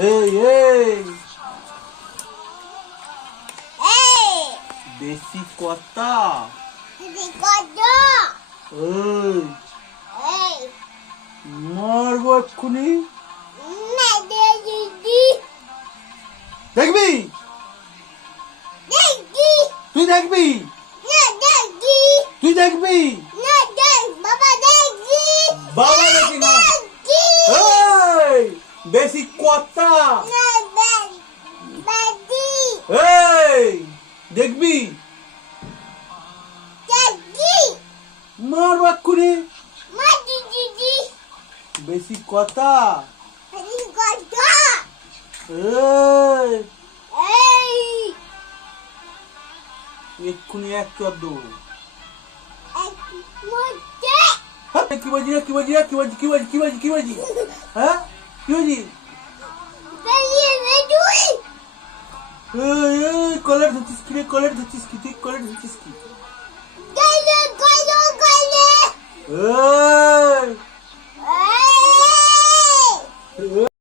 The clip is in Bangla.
এই এই বেশি কথা এই মারবো এক্ষুনি দেখবি দেখি তুই দেখবি তুই দেখবি বাবা বেশি কথা। এই দেখবি? দেখি মারবো এক্ষুনি বেশি কথা। এক্ষুনি এক চর দেবো হ্যাঁ, কি বলছি কি রে কি বলছি কি বলছি কি বলছি হ্যাঁ? Юрій! Колер затиски, колер затиски, ти колер затиски.